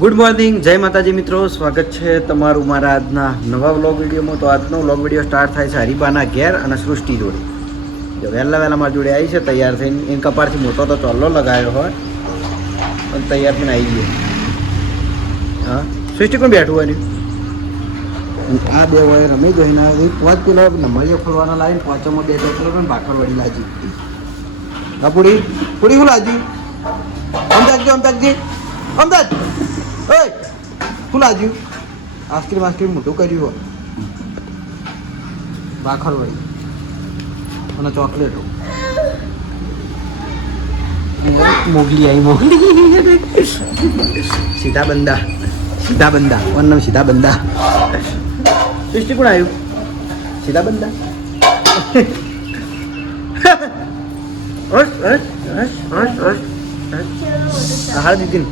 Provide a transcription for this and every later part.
Good morning, જય માતાજી મિત્રો. સ્વાગત છે તમારું મારા આજના નવા વ્લોગ વિડીયોમાં. તો આજનો વ્લોગ વિડીયો સ્ટાર્ટ થાય છે હરિબાના ઘેર અને સૃષ્ટિ જોડે. જો વહેલા મારા જોડે આવી છે તૈયાર થઈને. એને કપાળથી મોટો તો ચોલ્લો લગાવ્યો હોય અને તૈયાર થઈને આવી ગયો. હા, સૃષ્ટિ કોણ બેઠું હોય ને આ બે હોય રમી દો એના 5 કિલો નમળીઓ ખોલવાના લાવીને 5માં 2 કિલો પણ ભાખર વળી લાજી. હા પૂરી પૂરી શું લાજી? અમદાજી ઓય શું લાગ્યું? આઈસ્ક્રીમ મોટું કર્યું હોય ભાખર વળી અને ચોકલેટો. મોગલી સીધા બંદા ઓન નામ સીધા બંદા. સૃષ્ટિ કોણ આવ્યું? સીધા બંદા. હા દીદી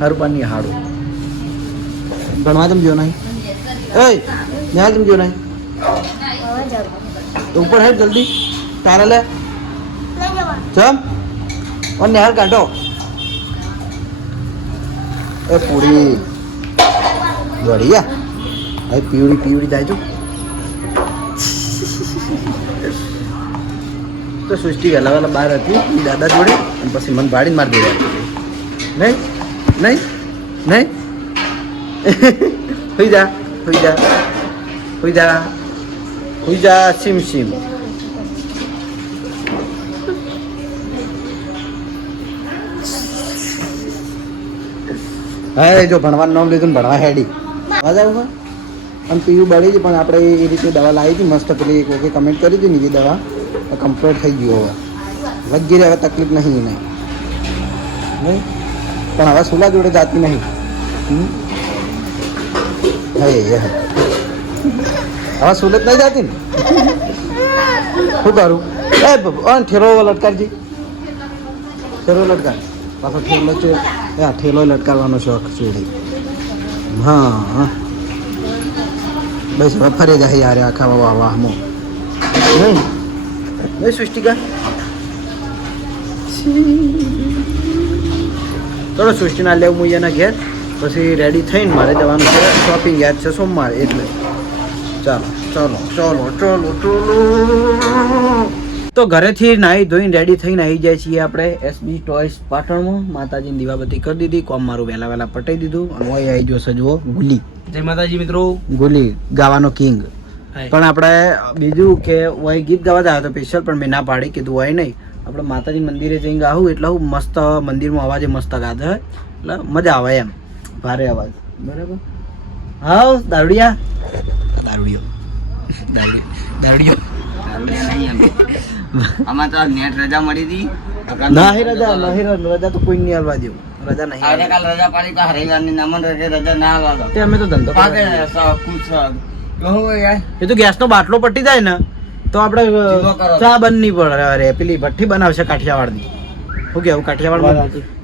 હારું હાડું ભણવા જમજો નહીં. ત્યાં જમજો નહીં તો ઉપર હેડ જલ્દી તારા લે જમ અને નિહાળ કાઢો. એ પૂરી વળિયા હવે પીવડી જાય છું. તો સૃષ્ટિ વહેલા બહાર હતી દાદા જોડે અને પછી મન ભાડીને મારી દે. નહીં હોઈ જા સીમ હા જો ભણવાનું નામ લીધું ને ભણવા હેડી મજા આવું અને પીવું બળી હતી. પણ આપણે એ રીતે દવા લાવી હતી મસ્ત. પેલી એક વખત કમેન્ટ કરી હતી ને એ દવા કમ્પ્લીટ થઈ ગયો. હવે વગેરે હવે તકલીફ નહીં એને નહીં. પણ હવે સુલા જોડે જાતી નહીં. હવે સુરત નહીં જાતી ને શું કરું? ઠેલો લટકારજી, ઠેલો લટકાર પાછો ઠેલો લટકારવાનો શોખ છે. હા બસ હવે ફરે જાય યાર આખા વાહમાં નહીં. સૃષ્ટિકા થોડો સૃષ્ટિના લેવું હું એના ઘેર પછી રેડી થઈને મારે જવાનું છે શોપિંગ. યાદ છે સોમવારે એટલે ચાલો તો ઘરેથી નાહી ધોઈને રેડી થઈને આવી જાય છીએ આપણે એસબી ટોયસ પાટણમાં. માતાજીની દીવાબત્તી કરી દીધી, કોમ મારું વહેલા પટાઈ દીધું. અને ઓય આવી ગયો સજવો ગુલી. જય માતાજી મિત્રો. ગુલી ગાવાનો કિંગ. પણ આપણે બીજું કે ઓય ગીત ગાવા જ આવ્યો હતો સ્પેશિયલ, પણ મેં ના પાડી, કીધું હોય નહીં આપણે માતાજી મંદિરે જઈને ગાવું એટલે હું મસ્ત મંદિરમાં અવાજે મસ્ત ગાતો હોય એટલે મજા આવે એમ, ભારે અવાજ. બરાબર. હા દારૂડિયો આમાં તો નેટ રજા મળી હતી. રજા તો કોઈ નહીં હાલવા દેવું. રજા નહીં. કાલ રજા પાડી તો રવિવારની નામન રજા ના હાલવા તે અમે તો ધંધો એ તો ગેસનો બાટલો પટી જાય ને તો આપણે ચા બંધ નહીં પડે. પેલી ભઠ્ઠી બનાવશે કાઠિયાવાડની. શું કેવું? કાઠિયાવાડમાં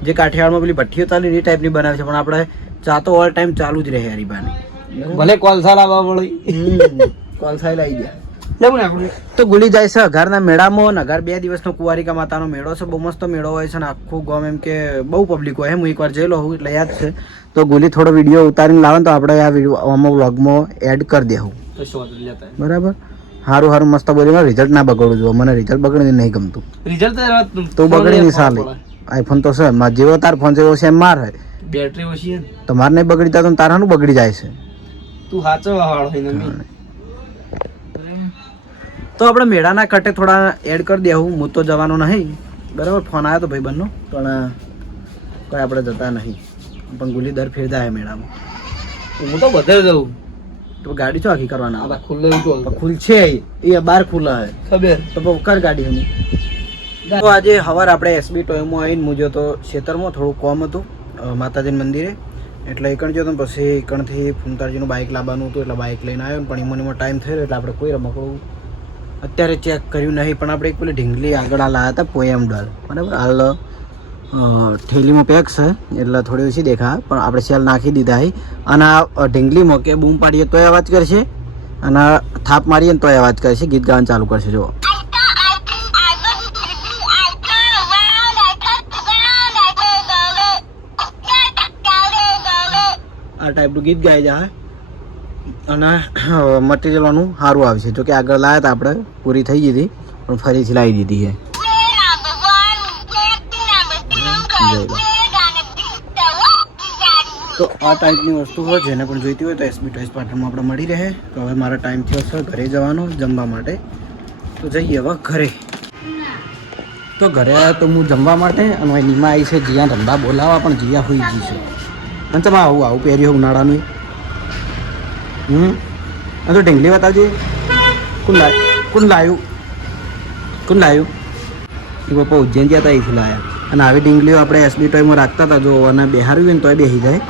જે કાઠિયાવાડમાં પેલી ભઠ્ઠીઓ ચાલે એ ટાઈપની બનાવે છે. પણ આપણે ચા તો ઓલ ટાઈમ ચાલુ જ રહે હરીબાની. ભલે કોલસા લાવવા પડી. કોલસા લાવી ગયા તો ગુલી જાય છે અઘારના મેળામાં. અઘાર 2 દિવસનો કુંવારિકા માતાનો મેળો છે. બહુ મસ્ત મેળો હોય છે ને આખું ગામ એમ કે બહુ પબ્લિક હોય. હું એકવાર જયેલો હોઉં એટલે યાદ છે. તો ગુલી થોડો વિડીયો ઉતારીને લાવે તો આપણે આ વિડીયો આમાં વ્લોગમાં એડ કરી દેવું. બરાબર. સારું મસ્ત બોલી. રિઝલ્ટ ના બગડવું જોઈએ. મને રિઝલ્ટ બગડી નહીં ગમતું. રિઝલ્ટ તો બગડી નહીં સાલે. આઈફોન તો છે જેવો તાર ફોન જેવો છે એમ માર હે. બેટરી ઓછી તો માર નહીં બગડી તો તારાનું બગડી જાય છે. તું સાચો તો આપણે મેળાના કટે થોડા એડ કરી દેવું. હું તો જવાનો નહીં. બરાબર. ફોન આવ્યો તો ભાઈબંધનો, પણ કોઈ આપણે જતા નહીં. પણ ગુલી દર ફેર જાય મેળામાં. હું તો બધે જઉં. તો ગાડી શું આખી કરવાના? ખુલ છે એ બહાર ખુલ્લા હે ખબર તો કર ગાડી એની. તો આજે સવારે આપણે એસબી ટોયમાં આવીને મૂજો તો ખેતરમાં થોડું કોમ હતું માતાજીના મંદિરે એટલે એકણ ગયો તો. પછી એકણથી ફૂમતાજીનું બાઇક લાવવાનું હતું એટલે બાઇક લઈને આવ્યો. પણ એમાં ટાઈમ થયો એટલે આપણે કોઈ રમકડું અત્યારે ચેક કર્યું નહીં. પણ આપણે એક પેલી ઢીંગલી આગળ લાવ્યા હતા પોએમ ડોલ. બરાબર. હાલ થેલીમાં પેક છે એટલે થોડી ઓછી દેખા, પણ આપણે સેલ નાખી દીધા છે. અને આ ઢીંગલીમાં કે બૂમ પાડીએ તોય અવાજ કરશે અને થાપ મારીએ ને તોય અવાજ કરશે. ગીત ગાવાનું ચાલુ કરશે. જુઓ ટાઈપનું ગીત ગાઈ જાય અને મટીરિયલનું સારું આવશે. જો કે આગળ લાવ્યા હતા આપણે, પૂરી થઈ ગઈ હતી પણ ફરીથી લાવી દીધી છે. તો આ ટાઈપની વસ્તુ હોય જેને પણ જોઈતી હોય તો એસબી ટોયસ પાટણમાં આપણે મળી રહે. તો હવે મારા ટાઈમ થયો છે ઘરે જવાનો જમવા માટે, તો જઈએ હવે ઘરે. તો ઘરે આવ્યા તો હું જમવા માટે અને નીમા આવી છે જીયા રંબા બોલાવવા, પણ જીયા હોઈ ગઈ છે. અને તમે આવું પહેર્યું ઉનાળાનું. અને તો ઢીંગલી બતાવજે. કોણ લાવ્યું એ પપ્પા ઉજ્જૈન ગયા હતા અહીંથી લાવ્યા. અને આવી ઢીંગલીઓ આપણે એસબી ટોયમાં રાખતા હતા, જો અને બેહારવી હોય ને તોય બેસી જાય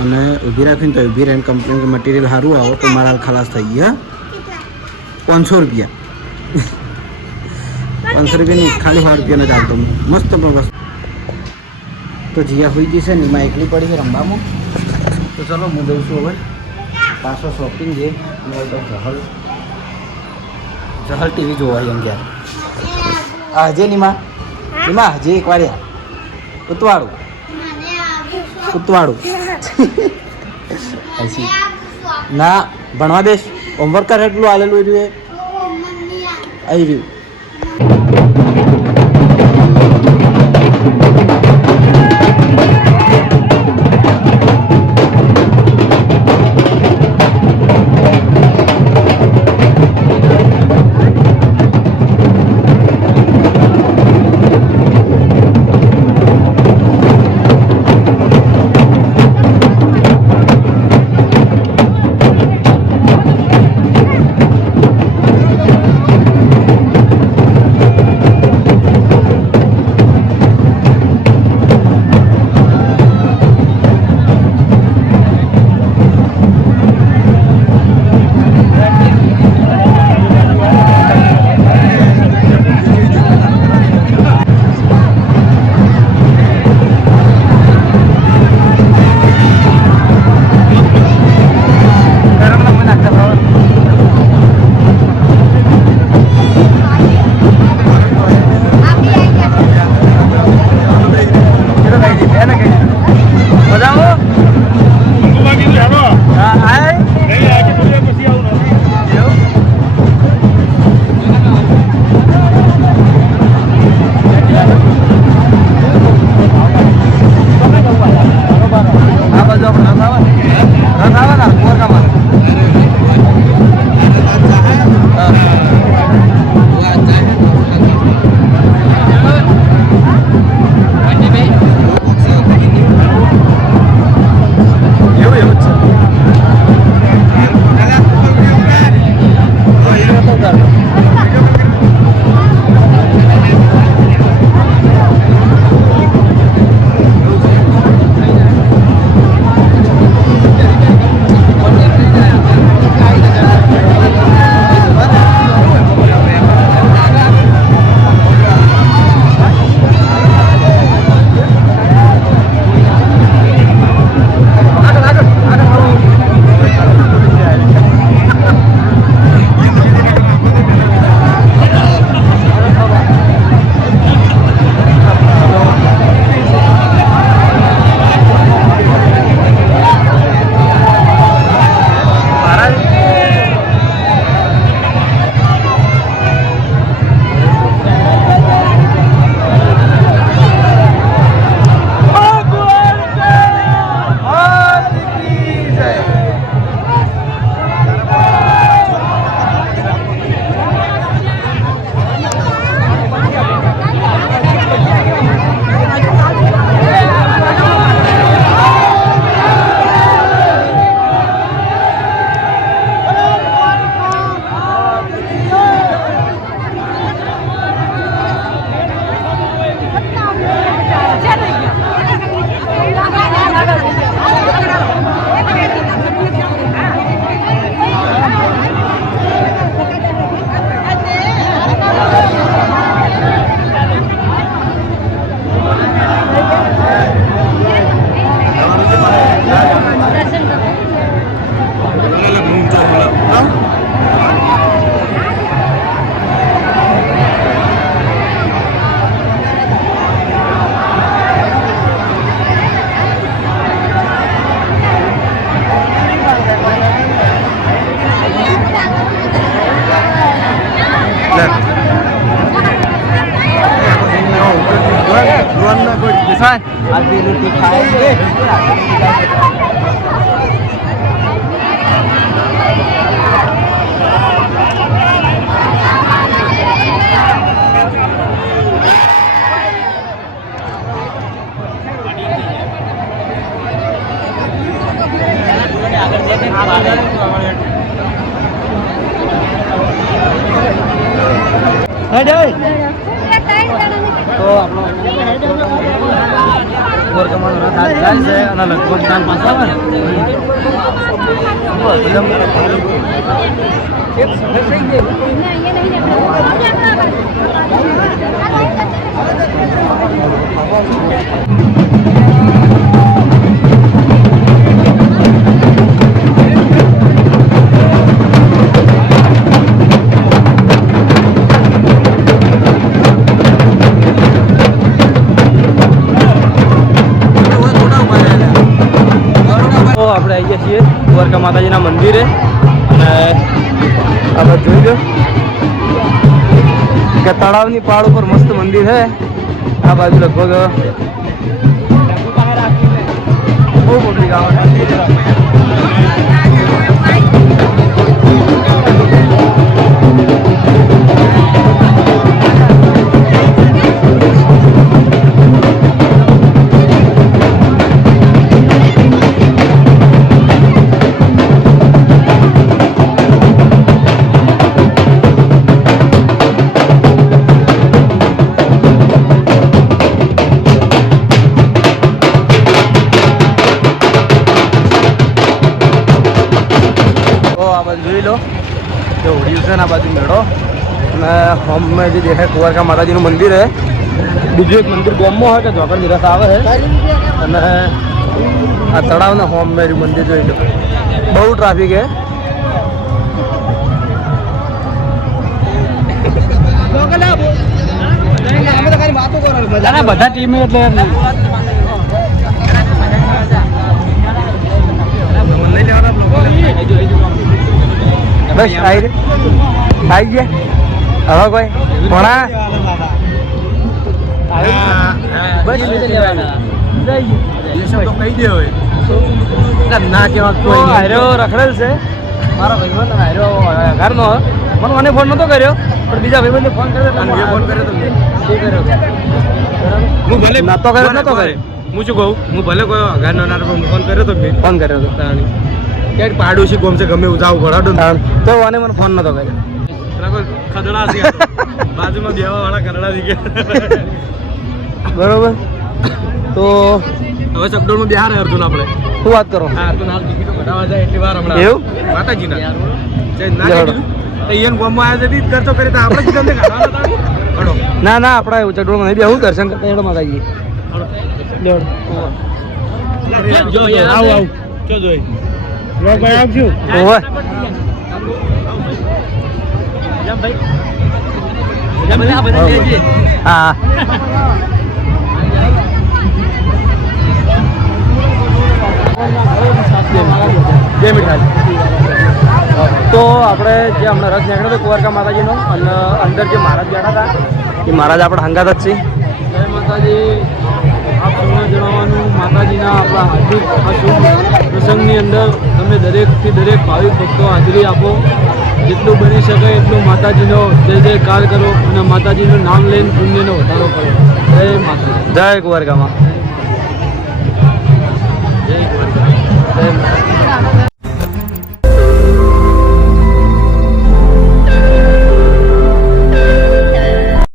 અને ઊભી રાખીને તો ઊભી રહીને કંપની મટીરિયલ સારું આવો તો મારા ખલાસ થઈ ગયા. 500 રૂપિયા 500 રૂપિયાની ખાલી 100 રૂપિયાનો ચાલતો મસ્ત બસ. તો જીયા હોઈ જશે, નીમા એકલી પડી છે રમવામાં. તો ચલો હું જઉં છું હવે પાછો શોપિંગ જે જહલ ટીવી જોવા એમ ક્યારે હજે નીમા હજે એક વાર ઉતવાળું ના ભણવા દેશ હોમવર્ક કરે એટલું આલેલું રહ્યું આવી રહ્યું. સાહેબ આ પેલું તું ખાય તો આપણો ગોરકમાનો રથ આજ જાય છે અને લગભગ કાલ પાછો આવે આપણે આવીએ છીએ દ્વારકા માતાજીના મંદિરે અને આપણે જોઈ લો કે તળાવની પાળ ઉપર મસ્ત મંદિર છે આ બાજુ લગભગ બહુ મોટી ગામ જોઈ લો કે હોડિયું છે ને આ બાજુ મેળો અને હોમમાં જે દેખાય કુંવારકા માતાજીનું મંદિર છે બીજું એક મંદિર ગોમમાં હોય કે જોકર દિવસ આવે છે અને આ તળાવના હોમમાં મંદિર જોઈ લો બહુ ટ્રાફિક છે બધા ટીમે એટલે બસ આવી ગયા હવે કોઈ ભણા બસ ના કેવા કોઈ હાર્યો રખડેલ છે મારા ભાઈબંધ હાર્યો ઘરનો મને ફોન નતો કર્યો પણ બીજા ભાઈબંધને ફોન કર્યો ફોન કર્યો હું ભલે નતો કર્યો નતો કર્યો હું શું કહું હું ભલે કયો ઘરનો ફોન કર્યો તો ફોન કર્યો હતો ક્યાંક પાડોશી ગોમ છે ગમે એવું જાવ ઘડાડો તો મને ફોન નતો કર્યો ખદડા છે બાજુમાં દેવા વાળા ખદડા થઈ ગયા બરોબર તો હવે ચકડોળમાં બિહાર અર્જુન આપણે શું વાત કરો હા અર્જુન હાલ ટિકિટો કઢાવવા જાય એટલી વાર હમણાં એવું માતાજીના અહીંયા ગોમમાં આવ્યા છે ખર્ચો કરે તો આપણે તમને ના ના આપણે ચકડોળમાં નહીં બેહું દર્શન કરતા એડો માતાજી આવ આવ ચો જોઈ ભાઈ આવજો ઓય હા બે મિનિટ તો આપણે જે હમણાં રથ નીકળ્યો હતો કુંવારકા માતાજીનો અને અંદર જે મહારાજ બેઠા હતા એ મહારાજ આપણા હંગાત જ છે જય માતાજી આપ સૌને જણાવવાનું માતાજીના આપણા હાર્દિક આ શુભ પ્રસંગની અંદર તમે દરેકથી દરેક ભાવિક ભક્તો હાજરી આપો જેટલું બની શકે એટલું માતાજીનો જય જયકાર કરો અને માતાજીનું નામ લઈને પુણ્યનો વધારો કરો જય માતા જય કુંવારકામાં જય માતા જય માતા